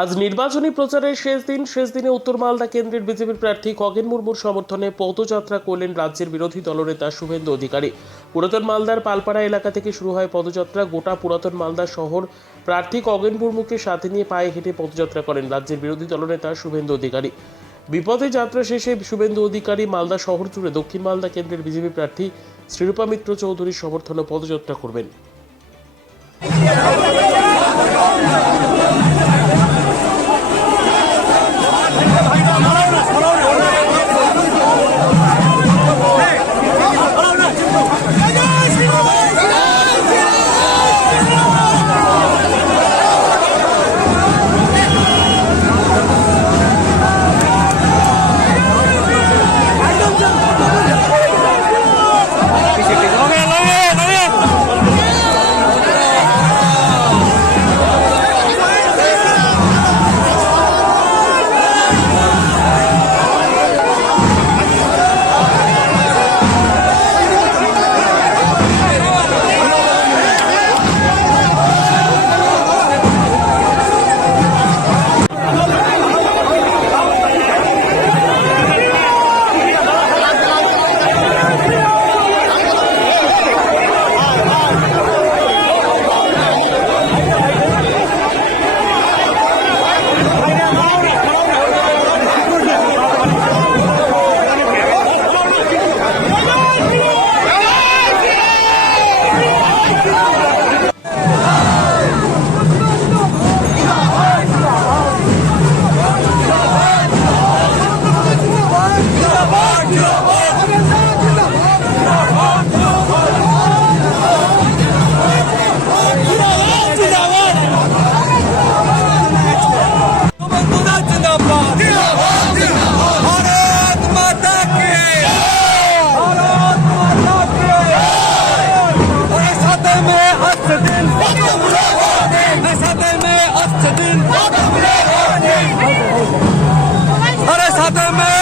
আজ নির্বাচনী প্রচারের শেষ দিনে উত্তর মালদা কেন্দ্রের বিজেপির প্রার্থী খগেন মুর্মুর সমর্থনে পদযাত্রা করলেন রাজ্যের বিরোধী দলনেতা শুভেন্দু অধিকারী। পুরাতন মালদার পালপাড়া এলাকা থেকে শুরু হয় পদযাত্রা। গোটা পুরাতন মালদা শহর প্রার্থী খগেন মুর্মুকে সাথে নিয়ে পায়ে হেঁটে পদযাত্রা করেন রাজ্যের বিরোধী দলনেতা শুভেন্দু অধিকারী। বিপথে যাত্রা শেষে শুভেন্দু অধিকারী মালদা শহর জুড়ে দক্ষিণ মালদা কেন্দ্রের বিজেপি প্রার্থী শ্রীরূপা মিত্র চৌধুরীর সমর্থনে পদযাত্রা করবেন। अरे साथ में